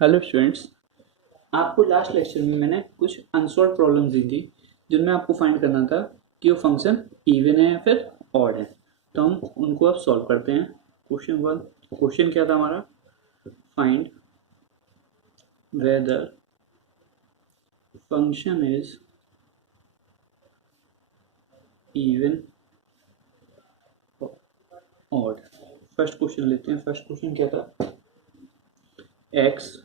Hello students, आपको last lecture में मैंने कुछ अनसॉल्व प्रॉब्लम्स दी थी जिनमें आपको फाइंड करना था कि वो फंक्शन इवन है या फिर ऑड है। तो हम उनको अब सॉल्व करते हैं। क्वेश्चन वन, क्वेश्चन क्या था हमारा? Find whether function is even odd. First question लेते हैं। फर्स्ट क्वेश्चन क्या था? X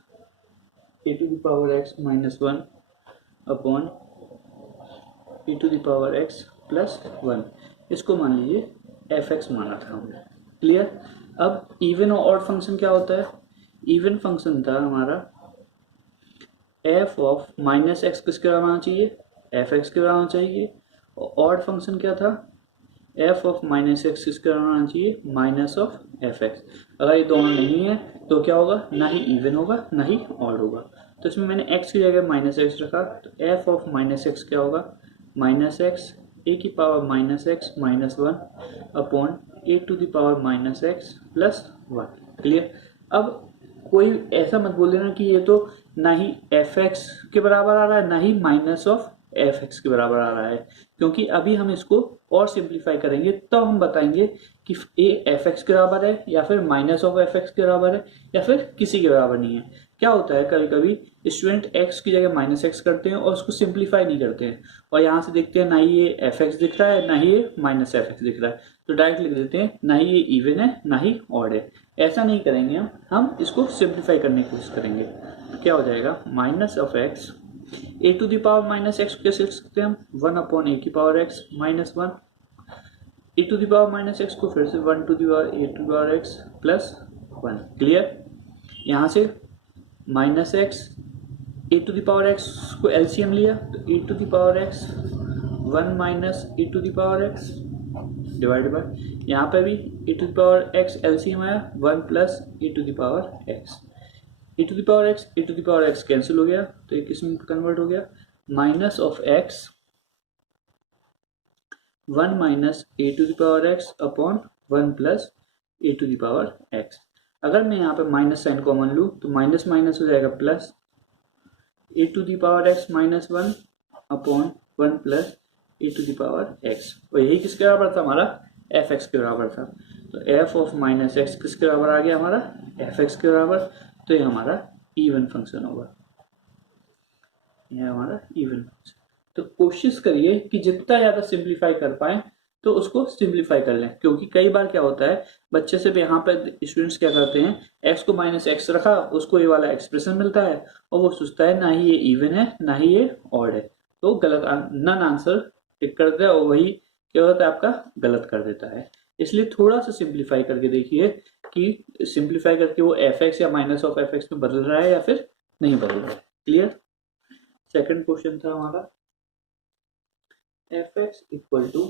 A to the power x minus one upon e to the power x plus one, इसको मान लीजिए एफ एक्स माना था हमने। क्लियर। अब इवन और ऑड फंक्शन क्या होता है? इवन फंक्शन था हमारा एफ ऑफ माइनस एक्स किसके बराबर आना चाहिए? एफ एक्स के बराबर आना चाहिए। और ऑड फंक्शन क्या था? एफ ऑफ माइनस एक्स किसके बराबर आना चाहिए? Minus of f x. अगर ये दोनों नहीं है तो क्या होगा? ना ही इवन होगा ना ही ऑड होगा। तो इसमें मैंने एक्स की जगह माइनस एक्स रखा, तो एफ ऑफ माइनस एक्स क्या होगा? माइनस एक्स ए की power minus x minus one upon e to the power minus x plus one. Clear. अब कोई ऐसा मत बोल देना कि ये तो ना ही एफ एक्स के बराबर आ रहा है ना ही माइनस ऑफ एफ एक्स के बराबर आ रहा है, क्योंकि अभी हम इसको और सिंप्लीफाई करेंगे तब हम बताएंगे कि ए एफ एक्स के बराबर है या फिर माइनस ऑफ एफ एक्स के बराबर है या फिर किसी के बराबर नहीं है। क्या होता है, कभी कभी स्टूडेंट एक्स की जगह माइनस एक्स करते हैं और उसको सिंप्लीफाई नहीं करते हैं, और यहाँ से देखते हैं ना ही ये एफ एक्स दिख रहा है ना ही ये माइनस एफ एक्स दिख रहा है, तो डायरेक्ट लिख देते हैं ना ही ये इवन है ना ही ऑड है। ऐसा नहीं करेंगे, हम इसको सिंप्लीफाई करने की कोशिश करेंगे। तो क्या हो जाएगा? Minus of X A to the power minus X कैसे लिख सकते हैं हम? वन अपॉन ए की power x minus one. A to the power minus X को फिर से one to the power A to the power X plus one. Clear. यहाँ से minus x A to the power X को LCM लिया तो A to the power X one minus A to the power X divide by, यहाँ पे भी A to the power X LCM आया one plus A to the power X. e to the power X e to the power X cancel हो गया तो एक किस में कन्वर्ट हो गया? Minus of X one minus A to the power X upon one plus A to the power X. अगर मैं यहाँ पे माइनस साइन कॉमन लूँ तो माइनस माइनस हो जाएगा plus A to the power x minus one upon one plus A to the power x. और यही किसके बराबर था? हमारा एफ एक्स के बराबर था। तो एफ ऑफ माइनस एक्स किसके बराबर आ गया? हमारा एफ एक्स के बराबर। तो ये हमारा इवन फंक्शन होगा, ये हमारा इवन फंक्शन। तो कोशिश करिए कि जितना ज़्यादा सिंप्लीफाई कर पाए तो उसको सिंप्लीफाई कर लें, क्योंकि कई बार क्या होता है बच्चे से भी यहाँ पे स्टूडेंट्स क्या करते हैं, एक्स को माइनस एक्स रखा उसको ये वाला एक्सप्रेशन मिलता है और वो सोचता है ना ही ये इवन है ना ही ये ऑड है, तो गलत नन आंसर टिक कर देता है और वही क्या होता है आपका गलत कर देता है। इसलिए थोड़ा सा सिंप्लीफाई करके देखिए कि सिंप्लीफाई करके वो एफ एक्स या माइनस ऑफ एफ एक्स में बदल रहा है या फिर नहीं बदल रहा है। क्लियर। सेकंड क्वेश्चन था हमारा f x equal to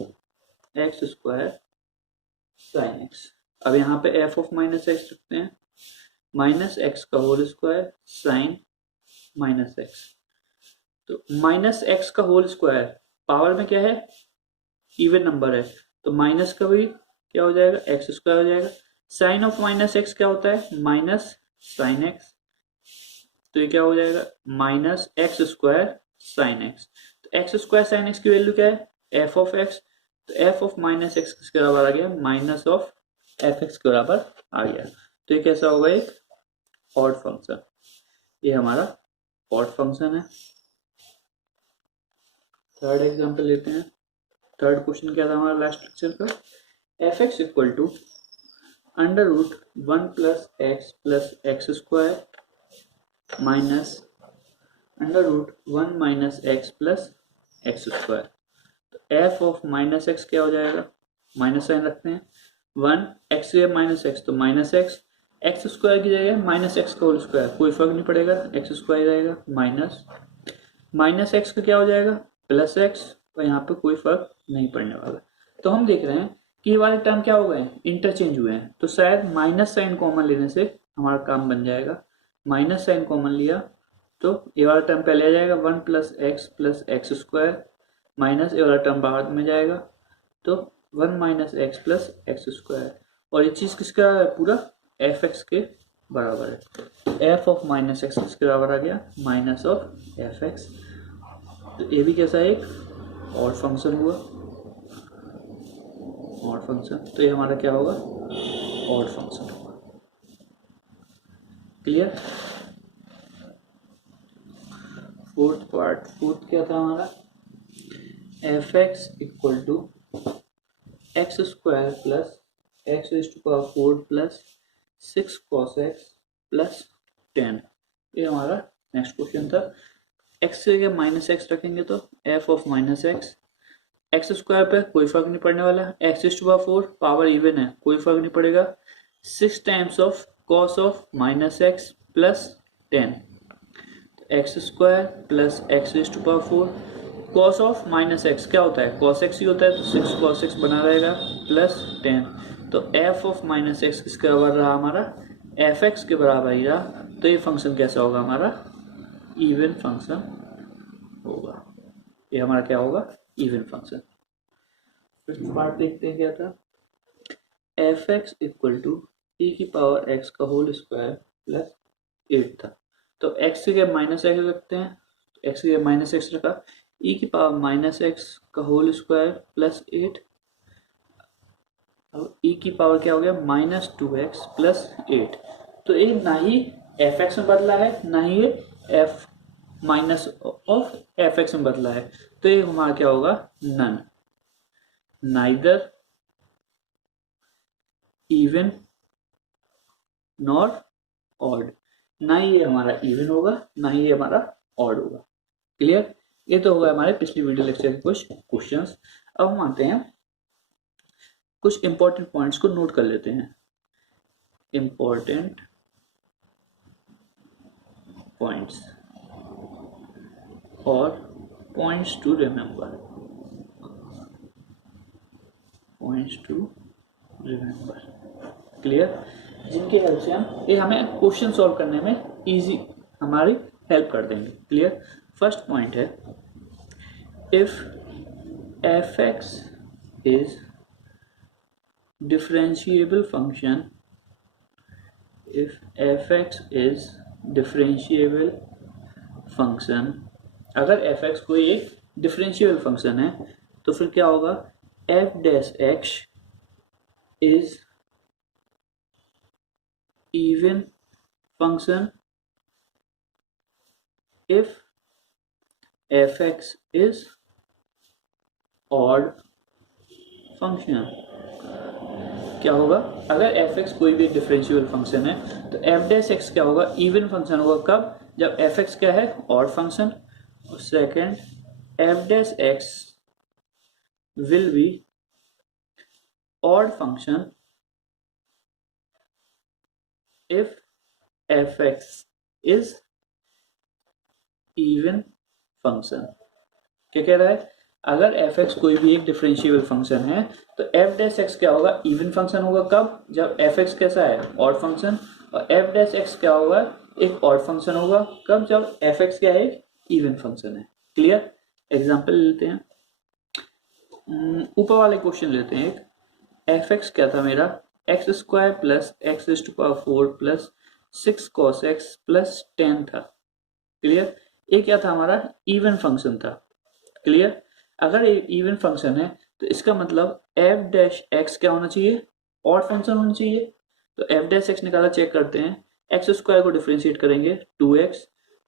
x square sine x. अब यहाँ पे एफ ऑफ माइनस एक्स रखते हैं, माइनस एक्स का whole square sine minus x. तो माइनस एक्स का होल स्क्वायर पावर में क्या है? इवन नंबर है, तो माइनस का भी क्या हो जाएगा? एक्स स्क्वायर हो जाएगा। साइन ऑफ माइनस एक्स क्या होता है? Minus sine x. तो ये क्या हो जाएगा? Minus x square sine x. तो एक्स स्क्वायर साइन एक्स की वैल्यू क्या है? F of x. तो एफ ऑफ माइनस एक्स किसके बराबर आ गया? माइनस ऑफ एफ एक्स के बराबर आ गया। तो ये कैसा होगा? एक ऑड फंक्शन। ये हमारा ऑड फंक्शन है। थर्ड एग्जांपल लेते हैं। थर्ड क्वेश्चन क्या था हमारा लास्ट लेक्चर का? F x equal to under root one plus x square minus under root one minus x plus x square. तो एफ ऑफ माइनस एक्स क्या हो जाएगा? माइनस साइन रखते हैं, वन एक्स माइनस एक्स तो minus x, x square की जगह minus x का होल स्क्वायर, कोई फर्क नहीं पड़ेगा, एक्स स्क्वायर रहेगा माइनस माइनस एक्स का क्या हो जाएगा? प्लस एक्स, और यहाँ पे कोई फर्क नहीं पड़ने वाला। तो हम देख रहे हैं कि ये वाले टर्म क्या हो गए? इंटरचेंज हुए हैं, तो शायद माइनस साइन कॉमन लेने से हमारा काम बन जाएगा। माइनस साइन कॉमन लिया तो ये वाला टर्म पहले आ जाएगा one plus x square minus ये वाला टर्म बाहर में जाएगा तो one minus x plus x square, और ये चीज़ किसका है? पूरा एफ एक्स के बराबर है एफ ऑफ माइनस एक्स किसके बराबर आ गया, माइनस ऑफ एफ एक्स। तो ये भी कैसा एक ऑड फंक्शन हुआ, ऑड फंक्शन, तो ये हमारा क्या होगा, ऑड फंक्शन होगा। क्लियर। फोर्थ पार्ट, फोर्थ क्या था हमारा, f x equal to x square plus x raise to power 4 plus 6 cos x plus 10। ये हमारा नेक्स्ट क्वेश्चन था। एक्स से माइनस एक्स रखेंगे तो f of minus x, x square पे कोई फर्क नहीं पड़ने वाला, x raise to power 4 power even है कोई फर्क नहीं पड़ेगा, 6 times of cos of minus x plus 10, x square plus x raise to power 4, cos of minus x क्या होता है, कॉस एक्स ही होता है, तो 6 cos x बना रहेगा प्लस 10। तो एफ ऑफ माइनस एक्स किसके बराबर रहा हमारा, एफ एक्स के बराबर ही रहा। तो ये फंक्शन कैसा होगा हमारा, इवन फंक्शन होगा। ये हमारा क्या होगा, इवन फंक्शन। फिफ्थ पार्ट देखते हैं क्या था, एफ एक्स इक्वल टू ई की पावर एक्स का होल स्क्वायर प्लस 8 था। तो एक्स की जगह माइनस एक्स रखते हैं, एक्स की जगह माइनस एक्स रखा, ई की पावर माइनस एक्स का होल स्क्वायर प्लस 8, अब ई की पावर क्या हो गया, माइनस 2x प्लस 8। तो ये ना ही एफ एक्स में बदला है, ना ही ये f minus of f x में बदला है। तो ये हमारा क्या होगा, none, neither even nor odd, ना ही ये हमारा इवन होगा ना ही ये हमारा ऑड होगा। क्लियर। ये तो होगा हमारे पिछली वीडियो लेक्चर के कुछ क्वेश्चंस। अब हम आते हैं कुछ इंपॉर्टेंट पॉइंट्स को नोट कर लेते हैं, इंपॉर्टेंट पॉइंट्स और points to remember, points to remember. Clear. जिनकी हेल्प से हम ये हमें क्वेश्चन सॉल्व करने में इजी हमारी हेल्प कर देंगे। क्लियर। फर्स्ट पॉइंट है, if F x is differentiable function, if f(x) is differentiable function, अगर f(x) कोई एक differentiable function है तो फिर क्या होगा, f(x) is even function if f(x) is odd function। क्या होगा, अगर एफ एक्स कोई भी डिफरेंशियल फंक्शन है तो एफ डैश एक्स क्या होगा, इवन फंक्शन होगा। कब, जब एफ एक्स क्या है, ऑड फंक्शन। और second, F dash x will be odd function if F x is even function. क्या कह रहा है, अगर एफ एक्स कोई भी एक डिफरेंशिएबल फंक्शन है तो एफ डैश एक्स क्या होगा, इवन फंक्शन होगा। कब, जब एफ एक्स कैसा है, ऑड फंक्शन। और एफ डैश एक्स क्या होगा, एक ऑड फंक्शन होगा। कब, जब एफ एक्स क्या है, इवन फंक्शन है। क्लियर। एग्जांपल लेते हैं, ऊपर वाले क्वेश्चन लेते हैं। एक एफ एक्स क्या था मेरा, x square plus x raise to power 4 plus 6 cos x plus 10 था। क्लियर। ये क्या था हमारा, इवन फंक्शन था। क्लियर। अगर ये इवन फंक्शन है तो इसका मतलब एफ डैश एक्स क्या होना चाहिए, ऑड फंक्शन होना चाहिए। तो एफ डैश एक्स निकाला, चेक करते हैं। एक्स स्क्वायर को डिफरेंशिएट करेंगे 2x,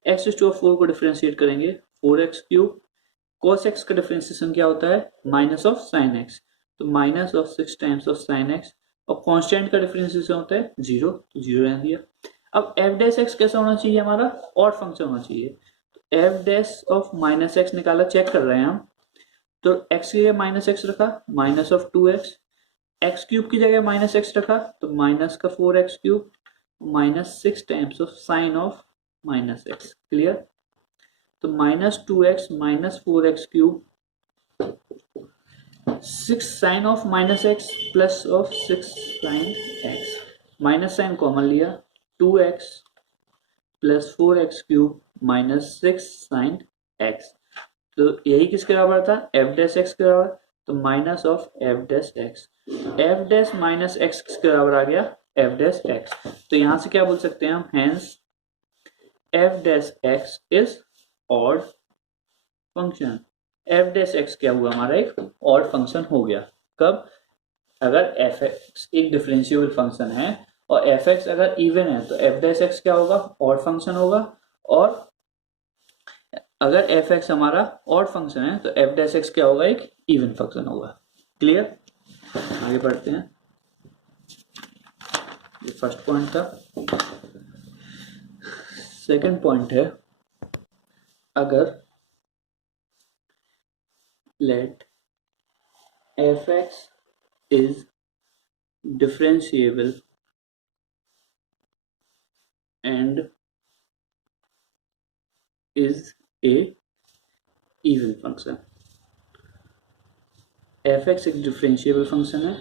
एक्स टू 4 को डिफरेंशिएट करेंगे 4x क्यूब। cos x का डिफरेंशिएशन क्या होता है, माइनस ऑफ साइन x, तो minus of 6 times of sign x। और कांस्टेंट का डिफरेंशिएशन होता है 0, तो 0 रहने दिया। अब एफ डैश एक्स कैसा होना चाहिए, हमारा ऑड फंक्शन होना चाहिए। तो F dash of minus X निकाला, चेक कर रहे हैं हम। तो x की जगह माइनस एक्स रखा, minus of 2x, X cube की जगह माइनस एक्स रखा तो माइनस का 4x cube, minus 6 times of sine of minus X. Clear. तो minus 2x minus 4x cube, 6 sine of minus x plus of 6 sine X, minus sine common लिया, 2x plus 4x cube minus 6 sine x. तो यही किसके बराबर था, F dash x के बराबर। तो minus of F dash x, F dash minus x किसके बराबर आ गया, एफ डैश एक्स। तो यहां से क्या बोल सकते हैं हम, hence F dash x is odd function. F dash x क्या हुआ, हमारा एक ऑड फंक्शन हो गया। कब, अगर एफ एक्स एक डिफरेंशिएबल फंक्शन है और एफ एक्स अगर इवन है तो एफ डैश एक्स क्या होगा, ऑड फंक्शन होगा। और अगर एफ एक्स हमारा ऑड फंक्शन है तो एफ डैश एक्स क्या होगा, एक इवन फंक्शन होगा। क्लियर, आगे बढ़ते हैं। ये फर्स्ट पॉइंट था। सेकंड पॉइंट है, अगर let f x is differentiable and is a even function. F x एक डिफरेंशिएबल फंक्शन है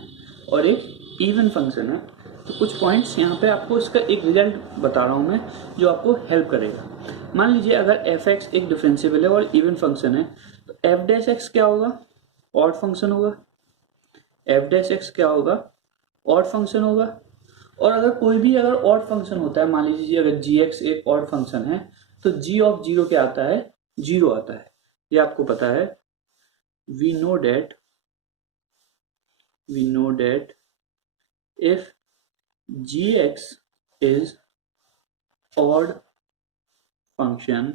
और एक इवन फंक्शन है। तो कुछ पॉइंट्स यहाँ पे आपको इसका एक रिजल्ट बता रहा हूँ मैं, जो आपको हेल्प करेगा। मान लीजिए अगर एफ एक्स एक डिफरेंशिएबल है और इवन फंक्शन है, तो एफ डैश एक्स क्या होगा, ऑड फंक्शन होगा। एफ डैश एक्स क्या होगा, ऑड फंक्शन होगा। और अगर कोई भी अगर ऑड फंक्शन होता है, मान लीजिए अगर जी एक्स एक ऑड फंक्शन है, तो जी ऑफ जीरो क्या आता है, जीरो आता है। ये आपको पता है। We know that if gx is odd function,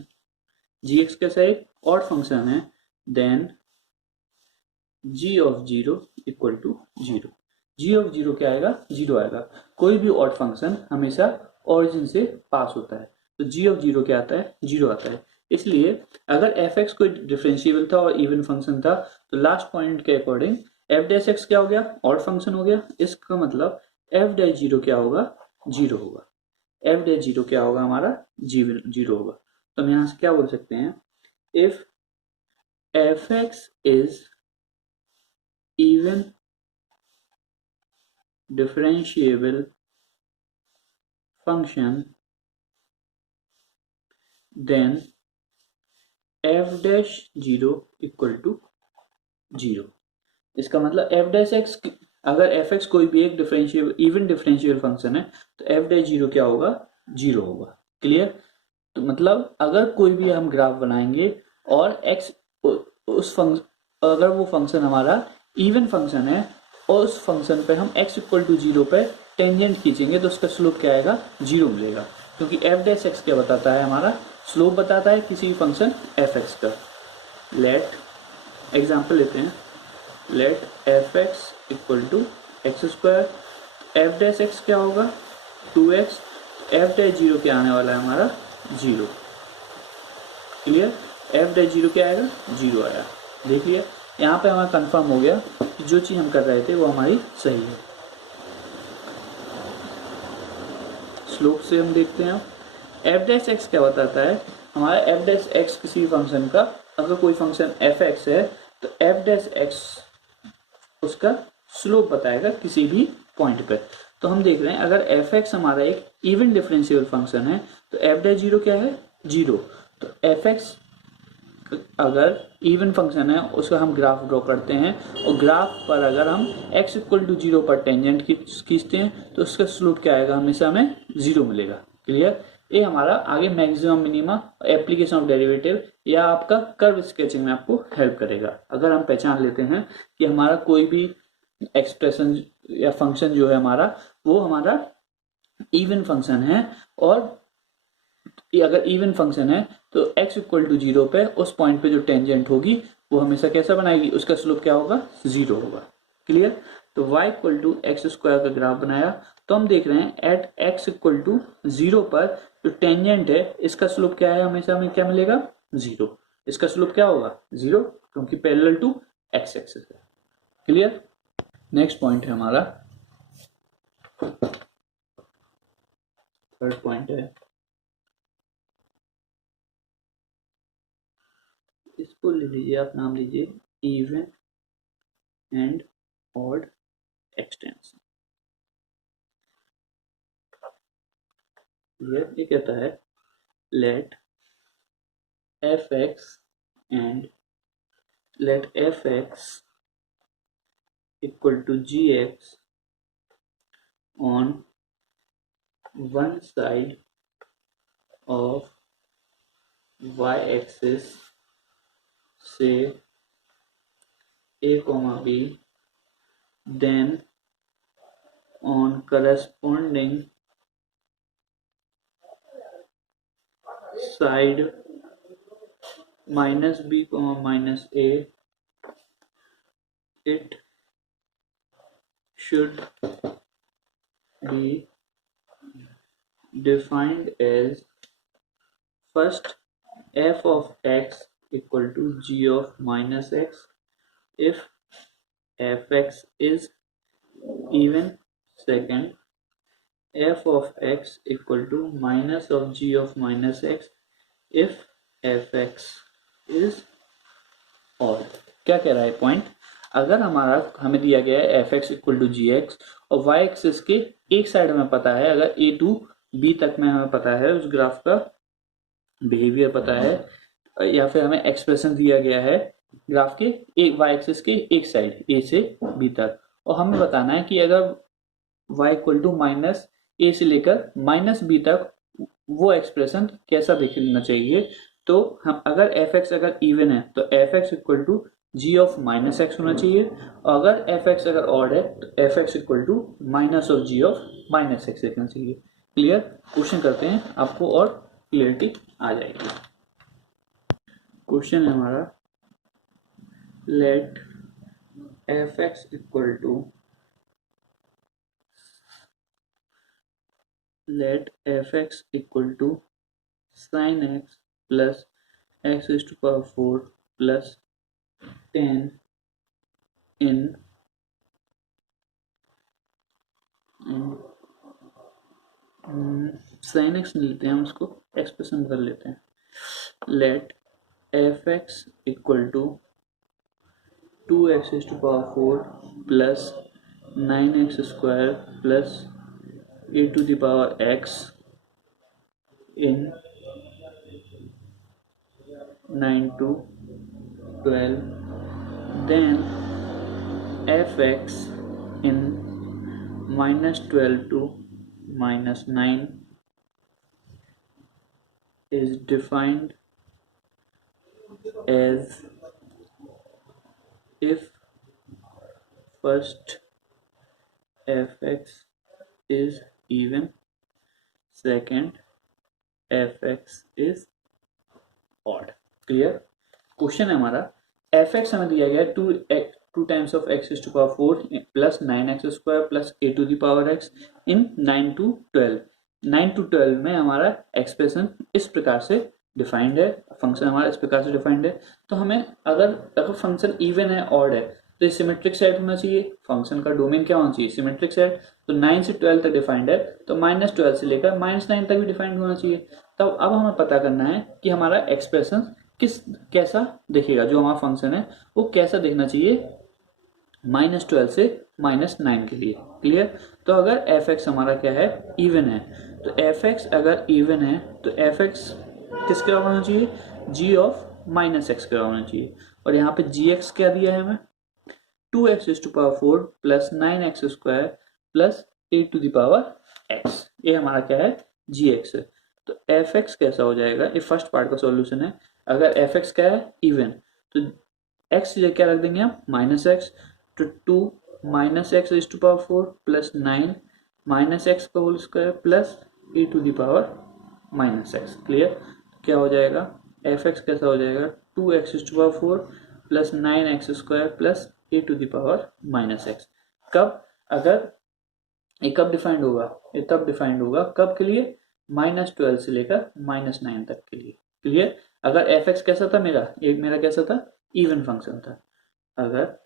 gx कैसा एक odd function है, then g of 0 equal to 0। g of 0 क्या आएगा, 0 आएगा। कोई भी odd function हमेशा origin से पास होता है, तो g of 0 क्या आता है, 0 आता है। इसलिए अगर f(x) कोई डिफरेंशिएबल था और इवन फंक्शन था, तो लास्ट पॉइंट के अकॉर्डिंग f डैश x क्या हो गया, ऑड फंक्शन हो गया। इसका मतलब f डैश 0 क्या होगा, 0 होगा। f डैश 0 क्या होगा, हमारा 0 होगा। तो हम यहाँ से क्या बोल सकते हैं, if f(x) is even differentiable function, then f dash 0 equal to 0। इसका मतलब f डैश x, अगर एफ एक्स कोई भी एक डिफरेंशिएबल इवन डिफरेंशिएबल फंक्शन है, तो एफ डैश 0 क्या होगा, 0 होगा। क्लियर। तो मतलब अगर कोई भी हम ग्राफ बनाएंगे और x उस फंक्शन, अगर वो फंक्शन हमारा इवन फंक्शन है और उस फंक्शन पे हम x इक्वल टू 0 पे टेंजेंट खींचेंगे, तो उसका स्लोप क्या आएगा, 0 मिलेगा। क्योंकि एफ डैश एक्स क्या बताता है, हमारा स्लोप बताता है किसी फंक्शन एफ एक्स का। लेट एग्जाम्पल लेते हैं, let f x equal to x square. F dash x क्या होगा, 2x। एफ डैश 0 क्या आने वाला है, हमारा 0। क्लियर। एफ डैश 0 क्या आएगा, 0 आया। देखिए यहाँ पे हमारा कंफर्म हो गया कि जो चीज़ हम कर रहे थे वो हमारी सही है। स्लोप से हम देखते हैं, एफ डैश एक्स क्या बताता है, हमारा एफ डैश एक्स किसी फंक्शन का, अगर कोई फंक्शन एफ एक्स है तो एफ डैश एक्स उसका स्लोप बताएगा किसी भी पॉइंट पे। तो हम देख रहे हैं अगर एफ एक्स हमारा एक इवन डिफरेंशिएबल फंक्शन है तो एफ डैश 0 क्या है, 0। तो एफ एक्स अगर इवन फंक्शन है उसका हम ग्राफ ड्रॉ करते हैं और ग्राफ पर अगर हम x इक्वल टू 0 पर टेंजेंट खींचते हैं तो उसका स्लोप क्या आएगा, हमेशा हमें 0 मिलेगा। क्लियर। ये हमारा आगे maximum minima application of derivative या आपका कर्व स्केचिंग में आपको हेल्प करेगा। अगर हम पहचान लेते हैं कि हमारा कोई भी एक्सप्रेशन या फंक्शन जो है हमारा, वो हमारा इवन फंक्शन है और अगर इवन फंक्शन है तो x इक्वल टू 0 पे उस पॉइंट पे जो टेंजेंट होगी वो हमेशा कैसा बनाएगी, उसका स्लोप क्या होगा, 0 होगा। क्लियर। तो y equal to x square का ग्राफ बनाया, तो हम देख रहे हैं एट x इक्वल टू 0 पर जो टेंजेंट है इसका स्लोप क्या है, हमेशा हमें क्या मिलेगा, 0। इसका स्लोप क्या होगा, 0, क्योंकि पैरेलल टू x एक्सिस है। क्लियर। नेक्स्ट पॉइंट है हमारा, थर्ड पॉइंट है, इसको ले लीजिए, आप नाम लीजिए इवन एंड ऑड एक्सटेंशन। ये कहता है let f x and let f x equal to g x on one side of y-axis say a comma b, then on corresponding side minus b comma minus a, it should be defined as first f of x equal to g of minus x if fx is even, second f of x equal to minus of g of minus x if fx is odd। क्या कह रहा है point, अगर हमें दिया गया है f x equal to g x और वाई एक्सिस के एक साइड हमें पता है, अगर ए टू बी तक में हमें पता है उस ग्राफ का बिहेवियर पता है, या फिर हमें एक्सप्रेशन दिया गया है ग्राफ के एक वाई एक्सिस के एक साइड ए से बी तक, और हमें बताना है कि अगर y इक्वल टू माइनस ए से लेकर माइनस बी तक वो एक्सप्रेशन कैसा दिखना चाहिए। तो हम अगर एफ एक्स अगर इवन है तो F x equal to g of minus x होना चाहिए, और अगर एफ एक्स अगर ऑड है तो F x equal to minus of g of minus x लिखना चाहिए। क्लियर, क्वेश्चन करते हैं, आपको और क्लियरिटी आ जाएगी। क्वेश्चन है हमारा, let f x equal to let fx equal to sin x plus x raised to power 4 plus 10 in sin x लेते हैं, हम उसको एक्सप्रेशन बदल लेते हैं। let fx equal to 2x raised to power 4 plus 9x square plus a to the power x in 9 to 12, then fx in minus 12 to minus 9 is defined as if first fx is even, second fx is odd। Clear, question है हमारा, fx हमें दिया गया two times of x to power 4 plus 9x square plus a to the power x in 9 to 12। 9 to 12 में हमारा expression इस प्रकार से डिफाइंड है, फंक्शन हमारा इस प्रकार से डिफाइंड है। तो हमें अगर फंक्शन इवन है ऑड है तो ये सिमेट्रिक सेट होना चाहिए, फंक्शन का डोमेन क्या होना चाहिए, सिमेट्रिक सेट। तो 9 से 12 तक डिफाइंड है, तो माइनस 12 से लेकर माइनस 9 तक भी डिफाइंड होना चाहिए। तब अब हमें पता करना है कि हमारा एक्सप्रेशन कैसा दिखेगा, जो हमारा फंक्शन है वो कैसा दिखना चाहिए माइनस 12 से माइनस 9 के लिए। क्लियर, तो अगर एफ एक्स हमारा क्या है, इवन है, तो एफ एक्स अगर इवन है तो एफ एक्स किसके बराबर होना चाहिए, जी ऑफ माइनस एक्स के बराबर होना चाहिए। और यहाँ पे जी एक्स क्या दिया है हमें, 2x to power 4 plus 9x square plus a to the power x, ये हमारा क्या है, जी एक्स है। तो एफ एक्स कैसा हो जाएगा, ये फर्स्ट पार्ट का सॉल्यूशन है। अगर एफ एक्स क्या है, इवन, तो x क्या रख देंगे हम, माइनस एक्स, तो 2 minus X is to power 4 plus 9 minus x का whole square plus A to the power minus X. Clear, क्या हो जाएगा, एफ एक्स कैसा हो जाएगा, 2x is to power 4 plus 9x square plus A to the power minus X. कब, अगर ये कब डिफाइंड होगा, ये तब डिफाइंड होगा कब के लिए, माइनस 12 से लेकर माइनस 9 तक के लिए। क्लियर, अगर एफ एक्स कैसा था मेरा कैसा था, इवन फंक्शन था। अगर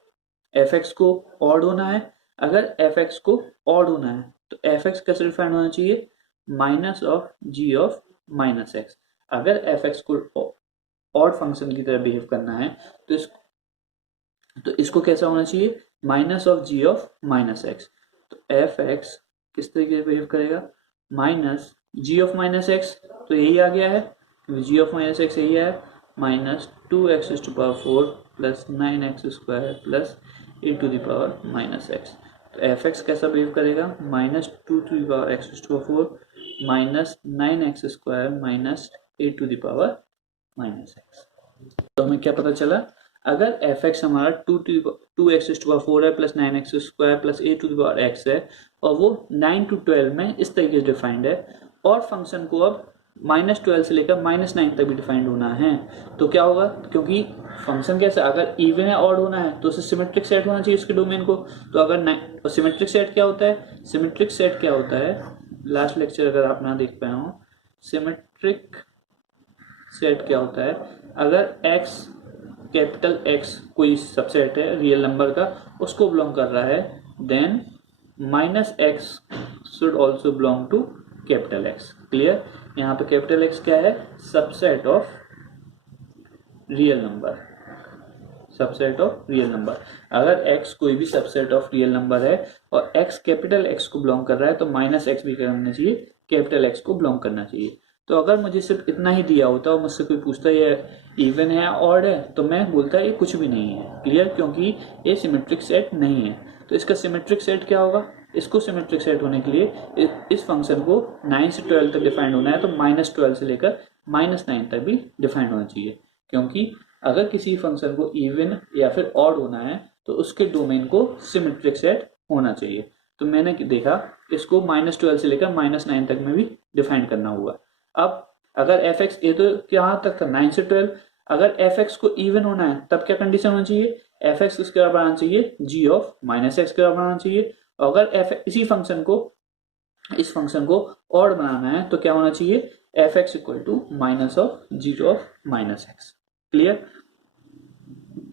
एफ एक्स को ऑड होना है, अगर एफ एक्स को ऑड होना है तो एफ एक्स कैसे डिफाइंड होना चाहिए, minus of g of minus x. अगर एफ एक्स को ऑड फंक्शन की तरह बिहेव करना है तो इसको कैसा होना चाहिए, minus of g of minus x. तो एफ एक्स किस तरीके से बिहेव करेगा, minus g of minus x, तो यही आ गया है, जी ऑफ माइनस एक्स यही है, minus 2x to power 4 plus 9x square plus A to the power minus x. तो एफ एक्स कैसा बिहेव करेगा, minus 2 to the power x to power 4 minus 9x² minus a⁻−x। तो हमें क्या पता चला, अगर f(x) हमारा 2x⁴ है प्लस 9x² प्लस a⁻x है और वो 9 to 12 में इस तरीके से डिफाइंड है और फंक्शन को अब -12 से लेकर -9 तक भी डिफाइंड होना है, तो क्या होगा, क्योंकि फंक्शन कैसा, अगर इवन है ऑड होना है तो उसे सिमेट्रिक सेट होना चाहिए उसके डोमेन को। तो अगर सिमेट्रिक सेट क्या होता है, सिमेट्रिक सेट क्या होता है, लास्ट लेक्चर अगर आप ना देख पाए हो, सिमेट्रिक सेट क्या होता है, अगर x कैपिटल X कोई सबसेट है रियल नंबर का, उसको बिलोंग कर रहा है, then -x should also belong to capital X। क्लियर। यहाँ पे कैपिटल X क्या है, subset of real number, subset of real number. अगर x कोई भी सबसेट ऑफ रियल नंबर है और x कैपिटल X को बिलोंग कर रहा है तो -x भी करना चाहिए, कैपिटल X को बिलोंग करना चाहिए। तो अगर मुझे सिर्फ इतना ही दिया होता और मुझसे कोई पूछता ये इवन है या ऑड है, तो मैं बोलता ये कुछ भी नहीं है। क्लियर, क्योंकि ये सिमेट्रिक सेट नहीं है। तो इसका सिमेट्रिक सेट क्या होगा, इसको सिमेट्रिक सेट होने के लिए इस फंक्शन को 9 से 12 तक डिफाइंड होना है, तो -12 से लेकर -9 तक भी डिफाइंड होना चाहिए। क्योंकि अगर किसी फंक्शन को इवन या फिर ऑड होना है तो उसके डोमेन को सिमेट्रिक सेट होना चाहिए। तो मैंने देखा इसको -12 से लेकर -9 तक में भी डिफाइन करना हुआ। अब अगर f(x) ये तो यहाँ तक था 9 से 12, अगर f(x) को इवन होना है तब क्या कंडीशन होनी चाहिए, f(x) किसके बराबर आना चाहिए, g(-x) के बराबर आना चाहिए। और अगर इसी फंक्शन को, इस फंक्शन को ऑड बनाना है तो क्या होना चाहिए, f(x) = -g(-x). क्लियर।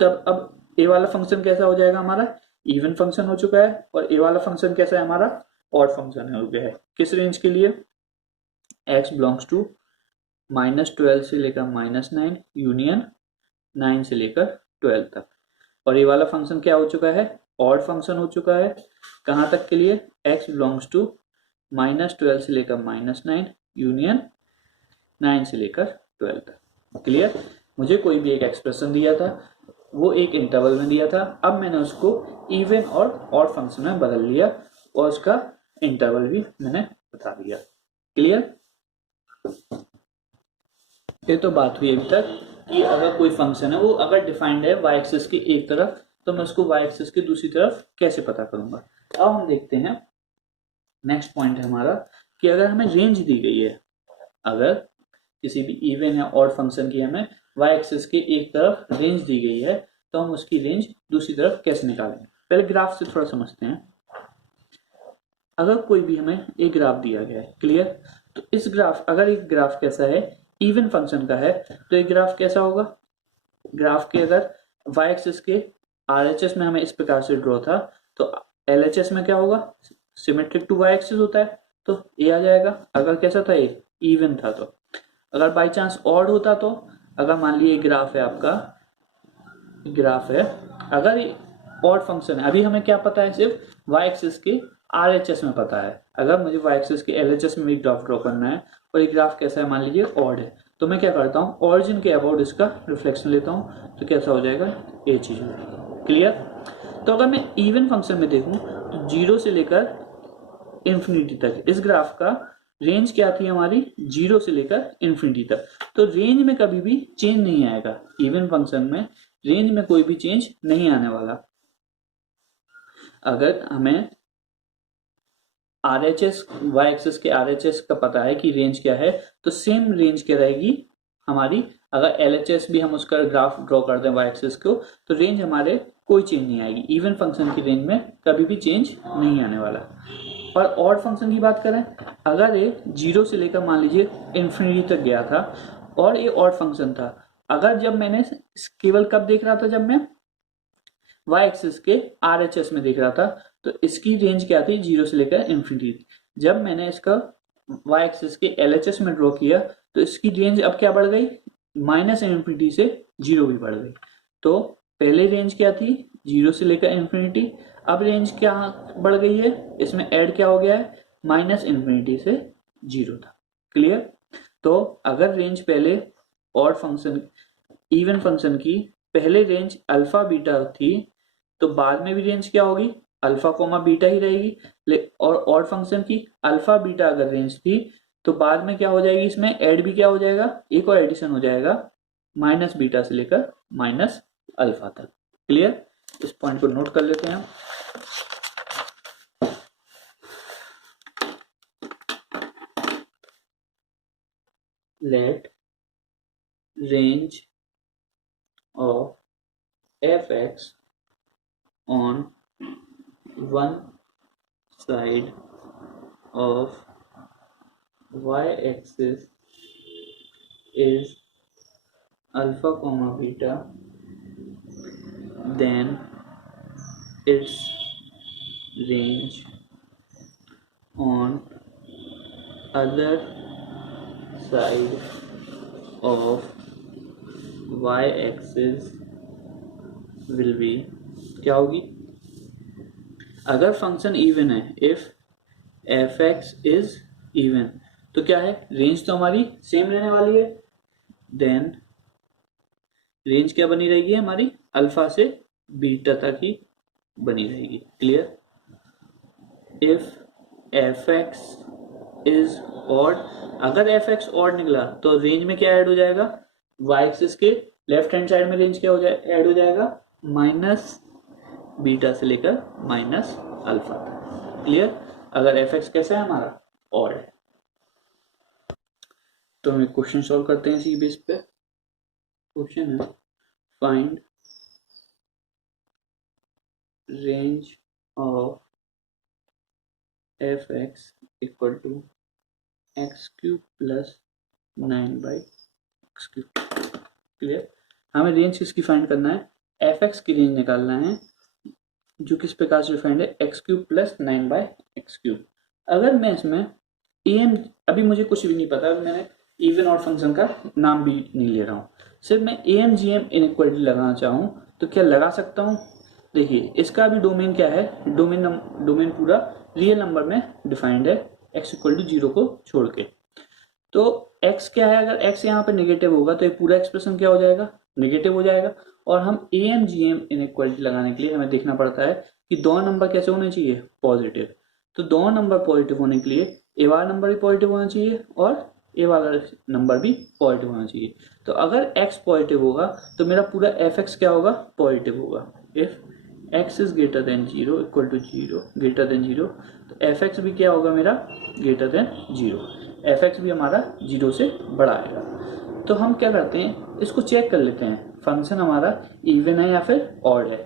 तब अब ए वाला फंक्शन कैसा हो जाएगा, हमारा इवन फंक्शन हो चुका है, और ए वाला फंक्शन कैसा है, हमारा ऑड फंक्शन हो गया है। किस रेंज के लिए, x बिलोंग्स टू -12 से लेकर -9 यूनियन 9 से लेकर 12 तक। और ये वाला फंक्शन क्या हो चुका है, ऑड फंक्शन हो चुका है। कहाँ तक के लिए, x बिलोंग्स टू -12 से लेकर -9 यूनियन 9 से लेकर 12 तक। क्लियर। मुझे कोई भी एक एक्सप्रेशन दिया था, वो एक इंटरवल में दिया था, अब मैंने उसको इवन और ऑड फंक्शन में बदल लिया और उसका इंटरवल भी मैंने बता दिया। क्लियर। ये तो बात हुई अभी तक कि अगर कोई फंक्शन है वो अगर डिफाइंड है y एक्सिस की एक तरफ, तो मैं उसको y एक्सिस की दूसरी तरफ कैसे पता करूंगा। अब हम देखते हैं नेक्स्ट पॉइंट है हमारा कि अगर हमें रेंज दी गई है, अगर किसी भी इवन या ऑड फंक्शन की हमें y एक्सिस की एक तरफ रेंज दी गई है, तो हम उसकी रेंज दूसरी तरफ कैसे निकालेंगे। पहले ग्राफ से थोड़ा समझते हैं। अगर कोई भी हमें एक ग्राफ दिया गया है, क्लियर, तो इस ग्राफ, अगर एक ग्राफ कैसा है, इवन फंक्शन का है, तो एक ग्राफ कैसा होगा, ग्राफ के अगर y एक्सिस के RHS में हमें इस प्रकार से ड्रॉ था, तो LHS में क्या होगा, सिमेट्रिक टू y एक्सिस होता है, तो ये आ जाएगा। अगर कैसा था, ये इवन था। तो अगर बाई चांस ऑड होता, तो अगर मान लीजिए ग्राफ है आपका, ग्राफ है, अगर ये ऑड फंक्शन है, अभी हमें क्या पता है, सिर्फ y एक्सिस के RHS में पता है। अगर मुझे y एक्सिस के LHS में भी ग्राफ ड्रॉ करना है और ये ग्राफ कैसा है, मान लीजिए ऑड है, तो मैं क्या करता हूँ, ऑरिजिन के अबाउट इसका रिफ्लेक्शन लेता हूँ, तो कैसा हो जाएगा, ये चीज हो जाएगी। क्लियर। तो अगर मैं इवन फंक्शन में देखूं तो 0 से लेकर इंफिनिटी तक इस ग्राफ का रेंज क्या थी हमारी, 0 से लेकर इंफिनिटी तक। तो रेंज में कभी भी चेंज नहीं आएगा, इवन फंक्शन में रेंज में कोई भी चेंज नहीं आने वाला। अगर हमें RHS, y एक्सिस के RHS का पता है कि रेंज क्या है, तो सेम रेंज क्या रहेगी हमारी। अगर LHS भी हम उसका ग्राफ ड्रॉ कर दें y एक्सिस को, तो रेंज हमारे कोई चेंज नहीं आएगी। इवन फंक्शन की रेंज में कभी भी चेंज नहीं आने वाला। और ऑड फंक्शन की बात करें, अगर ये 0 से लेकर मान लीजिए इंफिनिटी तक गया था और ये ऑड फंक्शन था, अगर जब मैंने केवल कब देख रहा था, जब मैं y एक्सिस के RHS में देख रहा था, तो इसकी रेंज क्या थी, 0 से लेकर इंफिनिटी। जब मैंने इसका y एक्सिस के LHS में ड्रॉ किया, तो इसकी रेंज अब क्या बढ़ गई, -इंफिनिटी से 0 भी बढ़ गई। तो पहले रेंज क्या थी, 0 से लेकर इंफिनिटी, अब रेंज क्या बढ़ गई है, इसमें ऐड क्या हो गया है, -इंफिनिटी से 0 था। क्लियर। तो अगर रेंज पहले ऑड फंक्शन, इवन फंक्शन की पहले रेंज अल्फा बीटा थी, तो बाद में भी रेंज क्या होगी, अल्फा कोमा बीटा ही रहेगी। और ऑड फंक्शन की अल्फा बीटा अगर रेंज थी, तो बाद में क्या हो जाएगी, इसमें ऐड भी क्या हो जाएगा, एक और एडिशन हो जाएगा माइनस बीटा से लेकर माइनस अल्फा तक। क्लियर, इस पॉइंट को नोट कर लेते हैं हम। Let range of fx on one side of y-axis is alpha comma beta, then its range on other side of y-axis will be, क्या होगी, अगर फंक्शन इवन है, इफ fx इज इवन, तो क्या है, रेंज तो हमारी सेम रहने वाली है, देन रेंज क्या बनी रहेगी हमारी, अल्फा से बीटा तक ही बनी रहेगी। Clear, if fx is odd, अगर fx ऑड निकला तो रेंज में क्या ऐड हो जाएगा, y एक्सिस के लेफ्ट हैंड साइड में रेंज क्या हो जाए, ऐड हो जाएगा माइनस बीटा से लेकर माइनस अल्फा तक। क्लियर, अगर fx कैसा है हमारा, ऑड है। तो हम एक क्वेश्चन सॉल्व करते हैं इसी बेस पे। क्वेश्चन है find range of fx equal to x cube plus 9/x cube. Clear, हमें रेंज किसकी फाइंड करना है, fx की रेंज निकालना है, जो किस प्रकार से डिफाइंड है, x cube plus 9/x cube. अगर मैं इसमें am, अभी मुझे कुछ भी नहीं पता, अभी मैंने इवन और फंक्शन का नाम भी नहीं ले रहा हूँ, सिर्फ मैं am gm इनइक्वालिटी लगाना चाहूँ तो क्या लगा सकता हूँ। देखिए इसका भी डोमेन क्या है, डोमेन पूरा रियल नंबर में डिफाइंड है, x इक्वल टू 0 को छोड़ के। तो x क्या है, अगर x यहाँ पे नेगेटिव होगा तो ये पूरा एक्सप्रेशन क्या हो जाएगा, नेगेटिव हो जाएगा। और हम am gm इनइक्वालिटी लगाने के लिए हमें देखना पड़ता है कि दोनों नंबर कैसे होने चाहिए, पॉजिटिव। तो दोनों नंबर पॉजिटिव होने के लिए ए वाला नंबर भी पॉजिटिव होना चाहिए और ए वाला नंबर भी पॉजिटिव होना चाहिए। तो अगर x पॉजिटिव होगा तो मेरा पूरा fx क्या होगा, पॉजिटिव होगा। If x is greater than 0 equal to 0 greater than 0, तो fx भी क्या होगा मेरा, ग्रेटर देन 0, fx भी हमारा 0 से बड़ा आएगा। तो हम क्या करते हैं, इसको चेक कर लेते हैं फंक्शन हमारा इवन है या फिर ऑड है।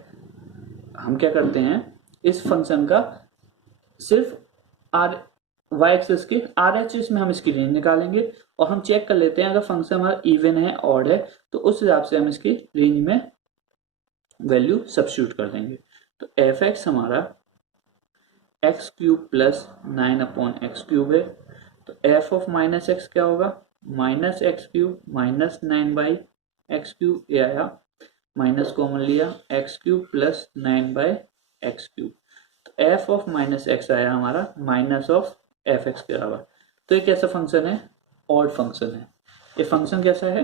हम क्या करते हैं, इस फंक्शन का सिर्फ y एक्सिस के RHS में हम इसकी रेंज निकालेंगे और हम चेक कर लेते हैं अगर फंक्शन हमारा इवन है, ऑड है, तो उस हिसाब से हम इसकी रेंज में वैल्यू सब्स्टिट्यूट कर देंगे। तो fx हमारा x cube plus 9/x cube है, तो f ऑफ माइनस एक्स क्या होगा, minus x cube minus 9/x cube, ये आया, माइनस कॉमन लिया, x cube plus 9/x cube. तो f ऑफ माइनस एक्स आया हमारा माइनस ऑफ fx के बराबर। तो ये कैसा फंक्शन है, ऑड फंक्शन है। ये फंक्शन कैसा है,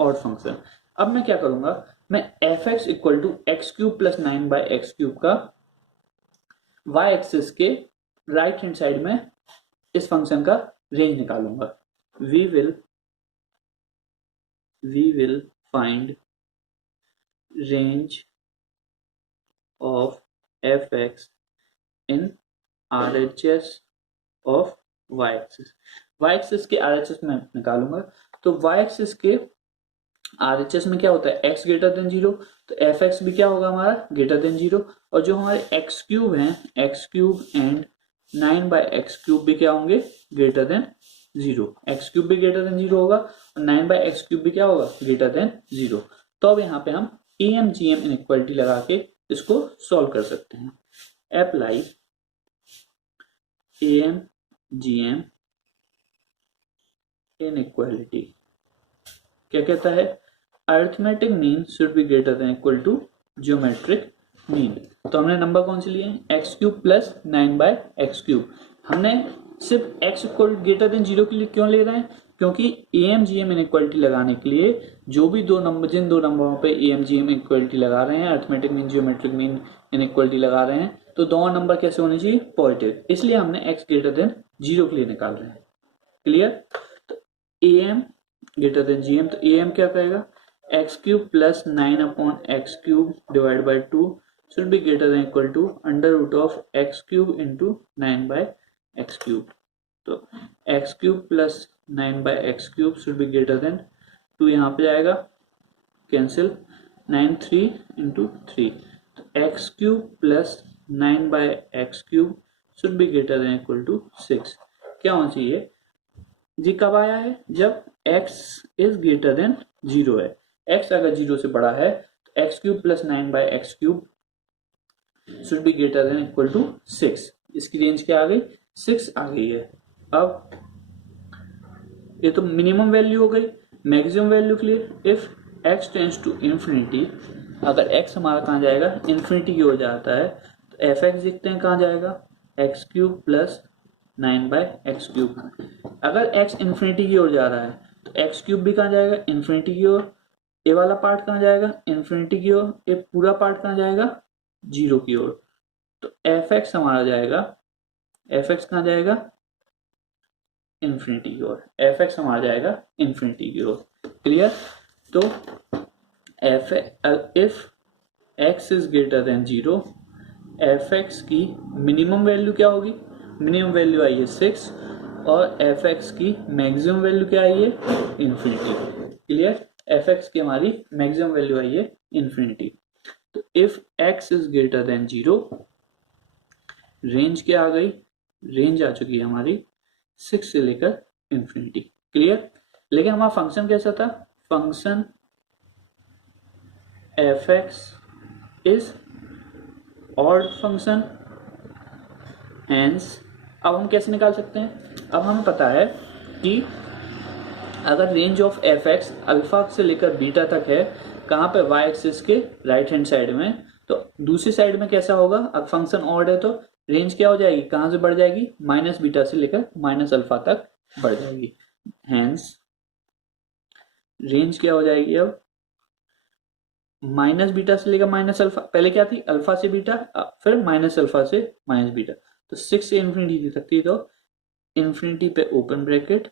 ऑड फंक्शन। अब मैं क्या करूंगा, मैं fx equal to x cube plus 9/x cube का y एक्सिस के राइट हैंड साइड में इस फंक्शन का रेंज निकालूंगा। We will find range of fx in RHS of y axis. y axis के RHS में निकालूंगा, तो y एक्सिस के RHS में क्या होता है, x ग्रेटर देन 0, तो fx भी क्या होगा हमारा, ग्रेटर देन 0। और जो हमारे x क्यूब हैं, x cube and 9/x cube भी क्या होंगे, ग्रेटर देन 0। x क्यूब भी ग्रेटर देन 0 होगा और 9/x क्यूब भी क्या होगा, ग्रेटर देन 0। तो अब यहाँ पे हम am gm इनइक्वालिटी लगा के इसको सॉल्व कर सकते हैं। अप्लाई am gm इनइक्वालिटी क्या कहता है, arithmetic mean should be greater than equal to geometric mean. तो हमने नंबर कौन से लिए हैं, x cube plus 9/x cube. हमने सिर्फ x इक्वल ग्रेटर देन 0 के लिए क्यों ले रहे हैं, क्योंकि am gm इनइक्वालिटी लगाने के लिए जो भी दो नंबर, जिन दो नंबरों पे am gm इनइक्वालिटी लगा रहे हैं, arithmetic mean geometric mean inequality लगा रहे हैं, तो दोनों नंबर कैसे होने चाहिए, पॉजिटिव। इसलिए हमने x ग्रेटर देन 0 के लिए निकाल रहे हैं। क्लियर। तो A M greater than G M, तो ए एम क्या कहेगा, x cube plus 9/x³ divide by 2 should be greater than equal to under root of x³ into 9/x³। तो x³ plus 9/x³ should be greater than 2, यहाँ पे जाएगा cancel, 9 3 into 3, तो x³ plus 9/x³ should be greater than equal to 6। क्या होना चाहिए जी, कब आया है, जब x इज ग्रेटर देन 0 है। x अगर 0 से बड़ा है तो x³ plus 9/x³ should be greater than equal to 6। इसकी रेंज क्या आ गई, 6 आ गई है। अब ये तो मिनिमम वैल्यू हो गई, मैक्सिमम वैल्यू के लिए if x tends to infinity, अगर x हमारा कहाँ जाएगा, इंफिनिटी की ओर जाता है, तो एफ एक्स देखते हैं कहाँ जाएगा, x³ प्लस 9/x³। अगर x इंफिनिटी की ओर जा रहा है तो x³ भी कहाँ जाएगा, इंफिनिटी की ओर। ए वाला पार्ट कहाँ जाएगा, इंफिनिटी की ओर। ये पूरा पार्ट कहाँ जाएगा, 0 की ओर। तो एफ एक्स हमारा जाएगा, एफ एक्स कहाँ जाएगा, इंफिनिटी की ओर। एफ एक्स हमारा जाएगा इंफिनिटी की ओर। क्लियर। तो F if x is greater than 0, F x की मिनिमम वैल्यू क्या होगी, मिनिमम वैल्यू आई है 6, और एफ एक्स की मैक्सिमम वैल्यू क्या आई है, इंफिनिटी। क्लियर। एफ एक्स की हमारी मैक्सिमम वैल्यू आई है इंफिनिटी। तो if x is greater than 0, range क्या आ गई, रेंज आ चुकी है हमारी 6 से लेकर इंफिनिटी। क्लियर। लेकिन हमारा फंक्शन कैसा था, function f x is odd function, hence अब हम कैसे निकाल सकते हैं, अब हमें पता है कि अगर range of f x alpha से लेकर बीटा तक है, कहाँ पे, वाई एक्सिस के राइट हैंड साइड में, तो दूसरी साइड में कैसा होगा, अब फंक्शन ऑड है तो रेंज क्या हो जाएगी, कहाँ से बढ़ जाएगी, माइनस बीटा से लेकर माइनस अल्फा तक बढ़ जाएगी। हेंस रेंज क्या हो जाएगी, अब माइनस बीटा से लेकर माइनस अल्फा, पहले क्या थी, अल्फा से बीटा, फिर माइनस अल्फा से माइनस बीटा, तो 6 से इंफिनिटी दे सकती है। तो इंफिनिटी पे ओपन ब्रैकेट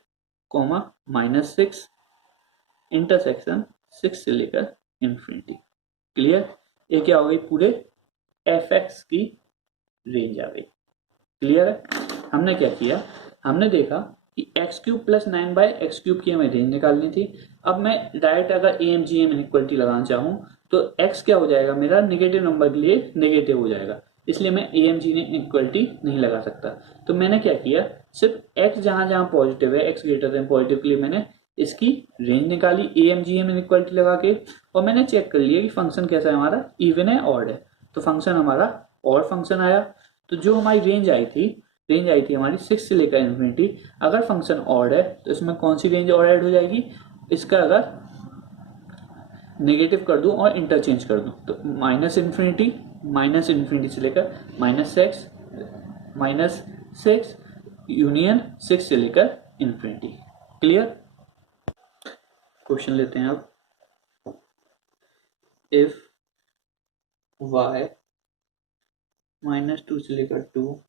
कॉमा -6 इंटरसेक्शन 6 से लेकर इंफिनिटी। क्लियर। ये क्या हो गई, पूरे एफ एक्स की रेंज आ गई। क्लियर है। हमने क्या किया, हमने देखा कि x³ प्लस 9/x³ की हमें रेंज निकालनी थी। अब मैं डायरेक्ट अगर AMGM इनइक्वलिटी लगाना चाहूँ तो x क्या हो जाएगा मेरा, नेगेटिव नंबर के लिए नेगेटिव हो जाएगा, इसलिए मैं AMGM इनइक्वलिटी नहीं लगा सकता। तो मैंने क्या किया, सिर्फ x जहां जहां पॉजिटिव है, x ग्रेटर देन पॉजिटिव के लिए मैंने इसकी रेंज निकाली AMGM इनइक्वलिटी लगा के, और मैंने चेक कर लिया कि फंक्शन कैसा है हमारा, इवन है ऑड है, तो फंक्शन हमारा ऑड फंक्शन आया। तो जो हमारी रेंज आई थी हमारी 6 से लेकर इंफिनिटी। अगर फंक्शन ऑड है तो इसमें कौन सी रेंज और ऐड हो जाएगी, इसका अगर नेगेटिव कर दूं और इंटरचेंज कर दूं तो माइनस इन्फिनिटी से लेकर -6 यूनियन 6 से लेकर इंफिनिटी। क्लियर। क्वेश्चन लेते हैं अब, इफ y -2 से लेकर 2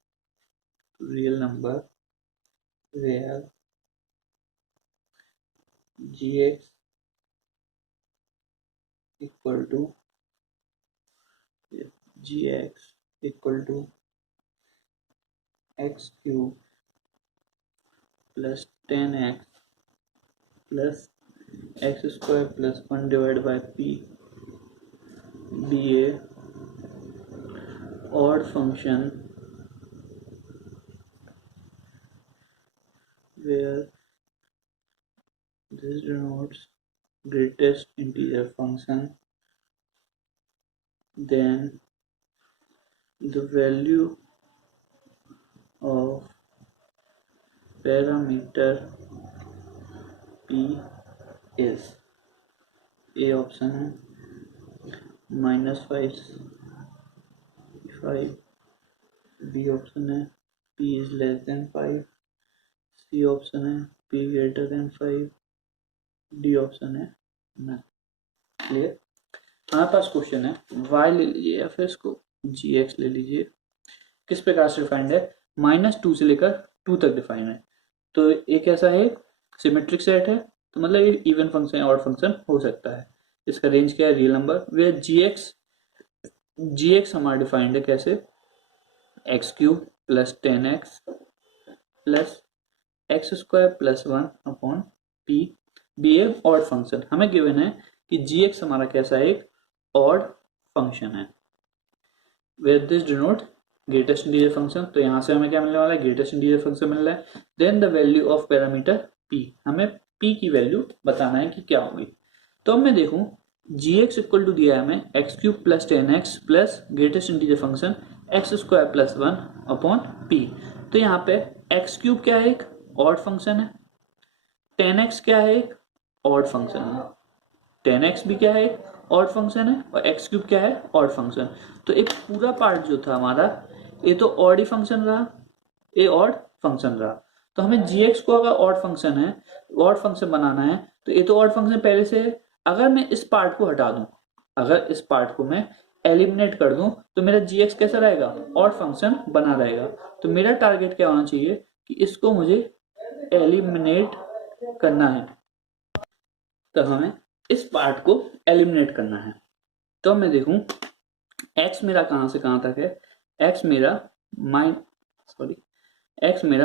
real number where gx equal to x³ plus 10x plus x² plus 1 divided by p be a odd function where this denotes greatest integer function, then the value of parameter p is, A option है -5, B option है p is less than 5, C option है p greater than 5, D option है ना। Clear. हमारे पास question है, y ले लीजिए या फिर इसको gx ले लीजिए। किस प्रकार से डिफाइंड है, -2 से लेकर 2 तक डिफाइंड है। तो ये कैसा है, सिमेट्रिक सेट है, तो मतलब ये इवन फंक्शन ऑड फंक्शन हो सकता है। इसका रेंज क्या है, रियल नंबर। वे जी एक्स हमारा डिफाइंड है कैसे, X cube plus 10x plus x square plus 1 upon P, be a odd function. हमें गिवन है कि जी एक्स हमारा कैसा है, एक ऑड फंक्शन है। Where this denote greatest integer function, तो यहां से हमें क्या मिलने वाला है, ग्रेटेस्ट इंटीजर फंक्शन मिल रहा है। Then the value of parameter P, हमें पी की वैल्यू बताना है कि क्या होगी। तो अब मैं देखूं जी एक्स इक्वल टू दिया है हमें x cube plus 10x plus greatest integer function x square plus 1 upon P. तो यहाँ पे एक्स क्यूब क्या है, एक ऑड फंक्शन है, 10x क्या है, एक ऑड फंक्शन है, 10x भी क्या है, एक ऑड फंक्शन है, और एक्स क्यूब क्या है, ऑड फंक्शन। तो एक पूरा पार्ट जो था हमारा, ये तो ऑड ही फंक्शन रहा, ये ऑड फंक्शन रहा। तो हमें जी को अगर ऑड फंक्शन है, ऑड फंक्शन बनाना है, तो ये तो ऑड फंक्शन पहले से है। अगर मैं इस पार्ट को हटा दूं, अगर इस पार्ट को मैं एलिमिनेट कर दूं, तो मेरा जी कैसा रहेगा, ऑड फंक्शन बना रहेगा। तो मेरा टारगेट क्या होना चाहिए कि इसको मुझे एलिमिनेट करना है, तो हमें इस पार्ट को एलिमिनेट करना है। तो मैं देखूं x मेरा कहां से कहां तक है, x मेरा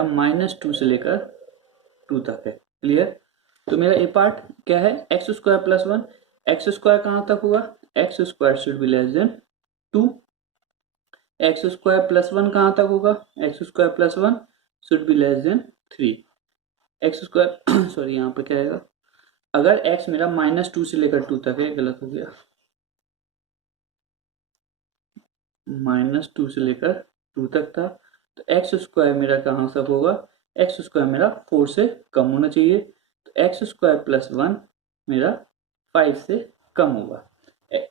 -2 से लेकर 2 तक है, क्लियर। तो मेरा ए पार्ट क्या है, x square plus 1, x square कहां तक होगा, x square should be less then 2, x square plus 1 कहां तक होगा, x square plus 1 should be less then 3, x square sorry यहाँ पे क्या आएगा, अगर x मेरा -2 से लेकर 2 तक है, गलत हो गया, -2 से लेकर 2 तक था, तो एक्स स्क्वायर मेरा कहां तक होगा, एक्स स्क्वायर मेरा 4 से कम होना चाहिए, तो एक्स स्क्वायर प्लस 1 मेरा 5 से कम होगा।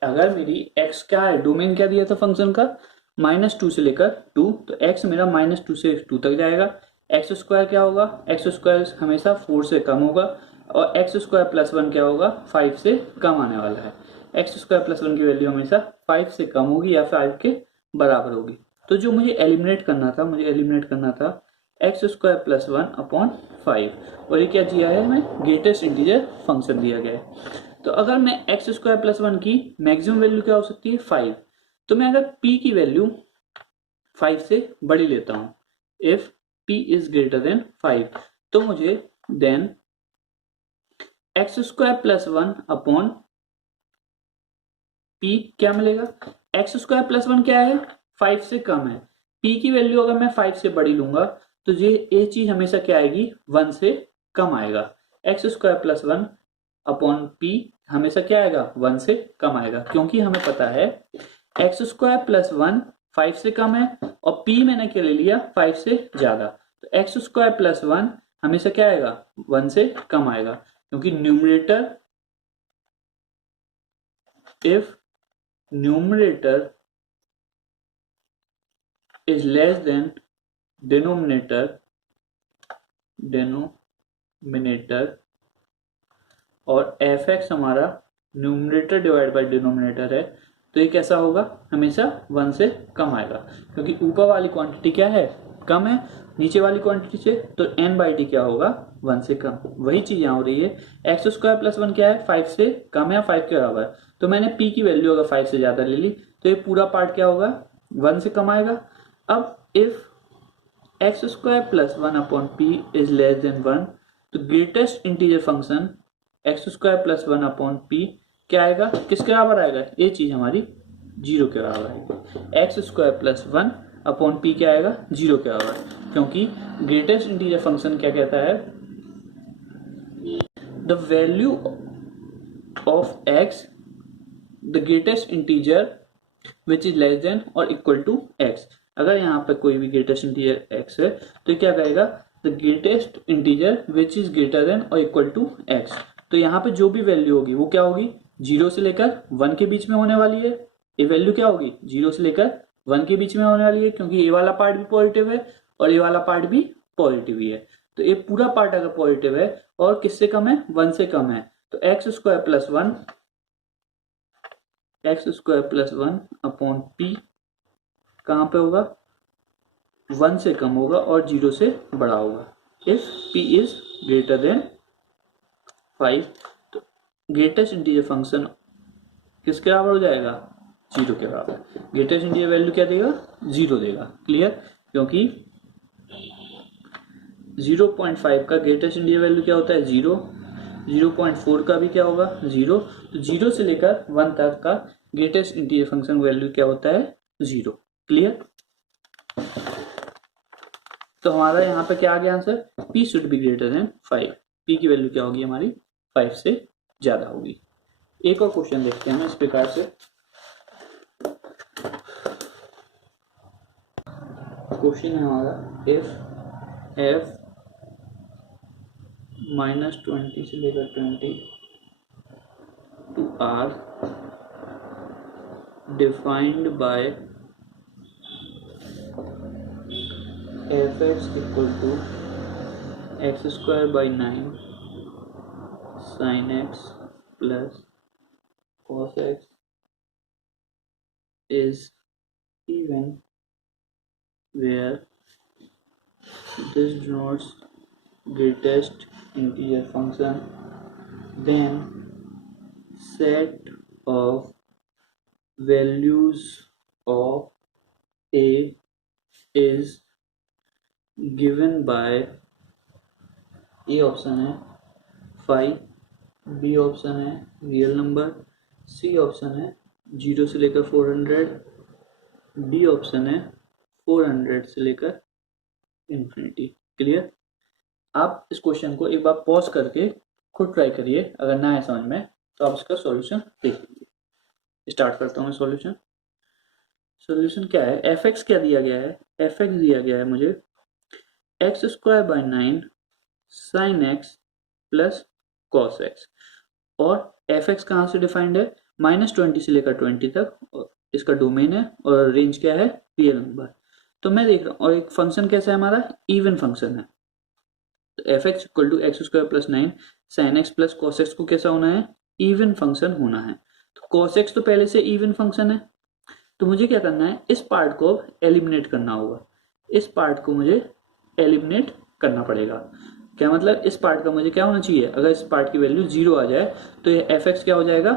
अगर मेरी x क्या है, डोमेन क्या दिया था फंक्शन का, -2 से लेकर 2, तो x मेरा -2 से 2 तक जाएगा। एक्स स्क्वायर क्या होगा, एक्स स्क्वायर हमेशा 4 से कम होगा, और एक्स स्क्वायर प्लस 1 क्या होगा, 5 से कम आने वाला है। एक्स स्क्वायर प्लस 1 की वैल्यू हमेशा 5 से कम होगी या 5 के बराबर होगी। तो जो मुझे एलिमिनेट करना था, एक्स स्क्वायर प्लस 1 अपॉन 5, और ये क्या दिया है हमें, ग्रेटेस्ट इंटीजर फंक्शन दिया गया है। तो अगर मैं एक्स स्क्वायर प्लस 1 की मैक्सिमम वैल्यू क्या हो सकती है, 5, तो मैं अगर p की वैल्यू 5 से बड़ी लेता हूं, if p is greater than 5, तो मुझे then x square plus 1 upon p क्या मिलेगा, एक्स स्क्वायर प्लस 1 क्या है, 5 से कम है, p की वैल्यू अगर मैं 5 से बड़ी लूंगा, तो ये चीज हमेशा क्या आएगी, 1 से कम आएगा। X square plus 1 upon p हमेशा क्या आएगा, 1 से कम आएगा, क्योंकि हमें पता है एक्स स्क्वायर प्लस 1 5 से कम है, और p मैंने क्या ले लिया, 5 से ज्यादा, तो एक्स स्क्वायर प्लस 1 हमेशा क्या आएगा, 1 से कम आएगा, क्योंकि numerator, if numerator is less than denominator और f(x) हमारा न्यूमरेटर डिवाइड बाय डिनोमिनेटर है, तो ये कैसा होगा, हमेशा 1 से कम आएगा, क्योंकि ऊपर वाली क्वांटिटी क्या है, कम है नीचे वाली क्वांटिटी से, तो n/d क्या होगा, 1 से कम। वही चीज यहाँ हो रही है, एक्स स्क्वायर प्लस 1 क्या है, 5 से कम है, 5 के बराबर, तो मैंने p की वैल्यू अगर 5 से ज्यादा ले ली, तो ये पूरा पार्ट क्या होगा, 1 से कम आएगा। अब if x square plus 1 upon P is less than 1, तो greatest integer function x square plus 1 upon P क्या आएगा, किसके बराबर आएगा, ये चीज हमारी 0 के बराबर आएगी। X square plus 1 upon P क्या आएगा, 0 के बराबर, क्योंकि ग्रेटेस्ट इंटीजर फंक्शन क्या कहता है, the value of x the greatest integer which is less than और इक्वल टू एक्स। अगर यहाँ पे कोई भी ग्रेटेस्ट इंटीजर एक्स है, तो क्या कहेगा, the greatest integer which is greater then और इक्वल टू एक्स। तो यहाँ पे जो भी वैल्यू होगी वो क्या होगी, 0 से लेकर 1 के बीच में होने वाली है। ये वैल्यू क्या होगी, 0 से लेकर 1 के बीच में होने वाली है, क्योंकि ये वाला पार्ट भी पॉजिटिव है और ये वाला पार्ट भी पॉजिटिव ही है। तो ये पूरा पार्ट अगर पॉजिटिव है और किससे कम है, 1 से कम है, तो x square plus 1 upon P कहां पे होगा, 1 से कम होगा और 0 से बड़ा होगा। If p is greater than 5, तो ग्रेटेस्ट इंटीजर फंक्शन किसके बराबर हो जाएगा, 0 के बराबर। ग्रेटेस्ट इंटीजर वैल्यू क्या देगा, 0 देगा। क्लियर, क्योंकि 0.5 का ग्रेटेस्ट इंटीजर वैल्यू क्या होता है, 0। 0.4 का भी क्या होगा, 0। तो 0 से लेकर 1 तक का ग्रेटेस्ट इंटीजर फंक्शन वैल्यू क्या होता है, 0। क्लियर, तो हमारा यहाँ पे क्या आ गया answer, p should be greater than 5। p की वैल्यू क्या होगी हमारी, 5 से ज्यादा होगी। एक और क्वेश्चन देखते हैं हम इस प्रकार से। क्वेश्चन है हमारा, इफ f -20 से लेकर 20 to r defined by fx equal to x²/9 sin x plus cos x is even where this denotes greatest integer function, then set of values of a is given by A option है 5, B option है real number, C option है 0 से लेकर 400, D option है 400 से लेकर infinity. Clear, आप इस क्वेश्चन को एक बार पॉज करके खुद ट्राई करिए, अगर ना है समझ में तो आप इसका सॉल्यूशन देख लीजिए। स्टार्ट करता हूँ मैं सॉल्यूशन। सॉल्यूशन क्या है, एफ एक्स क्या दिया गया है, एफ एक्स दिया गया है मुझे x²/9 sin x plus cos x, और एफ एक्स कहाँ से डिफाइंड है, -20 से लेकर 20 तक, और इसका डोमेन है और रेंज क्या है, रियल नंबर। तो मैं देख रहा हूँ, और एक फंक्शन कैसा है हमारा, इवन फंक्शन है। तो F x equal to x² + 9 sin x plus cos x को कैसा होना है, इवन फंक्शन होना है। तो cos x तो पहले से इवन फंक्शन है, तो मुझे क्या करना है, इस पार्ट को एलिमिनेट करना होगा। इस पार्ट को मुझे एलिमिनेट करना पड़ेगा। क्या मतलब, इस पार्ट का मुझे क्या होना चाहिए, अगर इस पार्ट की वैल्यू 0 आ जाए तो ये एफ एक्स क्या हो जाएगा,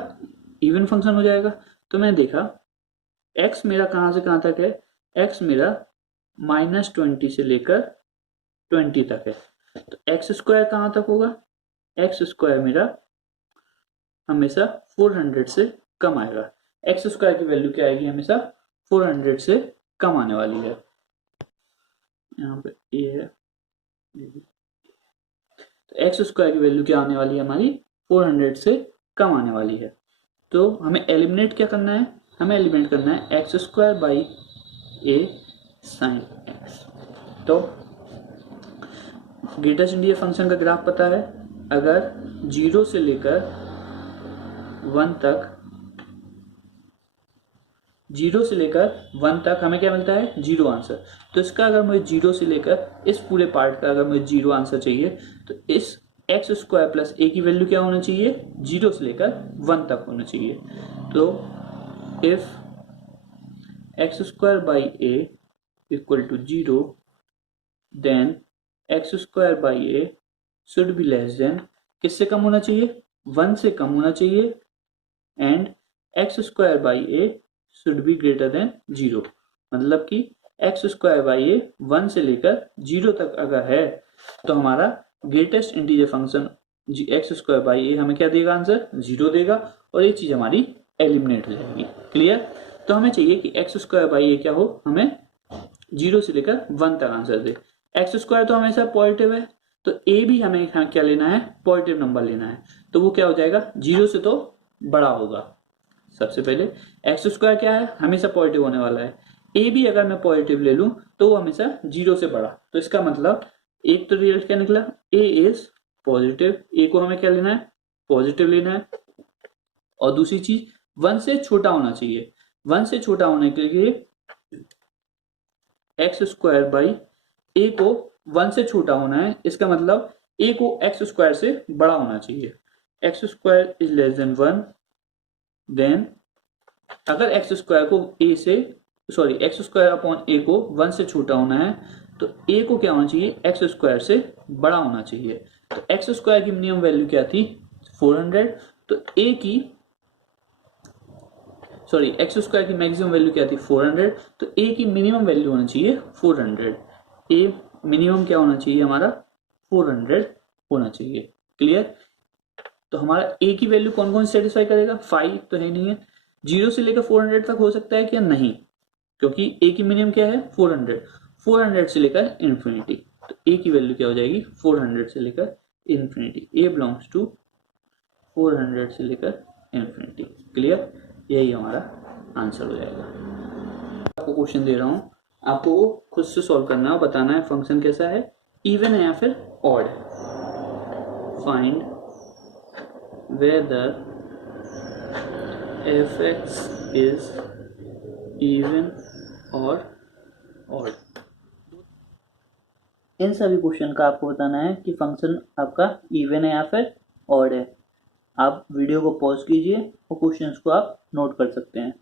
इवन फंक्शन हो जाएगा। तो मैंने देखा x मेरा कहाँ से कहाँ तक है, x मेरा -20 से लेकर 20 तक है। तो x² कहाँ तक होगा, x² मेरा हमेशा 400 से कम आएगा। x² की वैल्यू क्या आएगी, हमेशा 400 से कम आने वाली है। यहाँ पे ये है, तो x² की वैल्यू क्या आने वाली है हमारी, 400 से कम आने वाली है। तो हमें एलिमिनेट क्या करना है, हमें एलिमिनेट करना है x² a sin x। तो ग्रेटेस्ट इंटीजर फंक्शन का ग्राफ पता है, अगर 0 से लेकर 1 तक, 0 से लेकर 1 तक हमें क्या मिलता है, 0 आंसर। तो इसका अगर मुझे 0 से लेकर इस पूरे पार्ट का अगर मुझे 0 आंसर चाहिए, तो इस x² + a की वैल्यू क्या होना चाहिए, 0 से लेकर 1 तक होना चाहिए। तो if x²/a equal to 0, then x²/a should be less than, किससे कम होना चाहिए, 1 से कम होना चाहिए, and x²/a should be greater than 0। मतलब कि x²/a 1 से लेकर 0 तक अगर है तो हमारा ग्रेटेस्ट इंटीजर फंक्शन x²/a हमें क्या देगा, आंसर 0 देगा, और ये चीज हमारी एलिमिनेट हो जाएगी। क्लियर, तो हमें चाहिए कि x²/a क्या हो, हमें 0 से लेकर 1 तक आंसर दे। x² तो हमेशा पॉजिटिव है, तो a भी हमें क्या लेना है, पॉजिटिव नंबर लेना है। तो वो क्या हो जाएगा, 0 से तो बड़ा होगा। सबसे पहले x² क्या है, हमेशा पॉजिटिव होने वाला है। a भी अगर मैं पॉजिटिव ले लूं तो वो हमेशा 0 से बड़ा। तो इसका मतलब एक तो रिजल्ट क्या निकला, a इज पॉजिटिव, a को हमें क्या लेना है, पॉजिटिव लेना है। और दूसरी चीज 1 से छोटा होना चाहिए। 1 से छोटा होने के लिए x²/a को 1 से छोटा होना है, इसका मतलब a को x² से बड़ा होना चाहिए। x² is less than 1, then अगर x² को a से x² अपॉन a को 1 से छोटा होना है, तो a को क्या होना चाहिए, एक्स स्क्वायर से बड़ा होना चाहिए। तो एक्स स्क्वायर की मिनिमम वैल्यू क्या थी, 400। तो a की सॉरी एक्स स्क्वायर की मैक्सिमम वैल्यू क्या थी, 400। तो a की मिनिमम वैल्यू होना चाहिए 400। a मिनिमम क्या होना चाहिए हमारा, 400 होना चाहिए। क्लियर। तो हमारा a की वैल्यू कौन कौन सेटिस्फाई करेगा, 5 तो है नहीं है, 0 से लेकर 400 तक हो सकता है क्या, नहीं, क्योंकि a की मिनिमम क्या है 400, 400 से लेकर इन्फिनिटी। तो a की वैल्यू क्या हो जाएगी, 400 से लेकर इन्फिनिटी। a बिलोंग्स टू 400 से लेकर इन्फिनिटी। क्लियर, यही हमारा आंसर हो जाएगा। आपको क्वेश्चन दे रहा हूं, आपको खुद से सॉल्व करना है, बताना है फंक्शन कैसा है, इवन है या फिर ऑड है। Find weather fx is even or odd। इन सभी क्वेश्चन का आपको बताना है कि फंक्शन आपका इवन है या फिर ऑड है। आप वीडियो को पॉज कीजिए और क्वेश्चंस को आप नोट कर सकते हैं।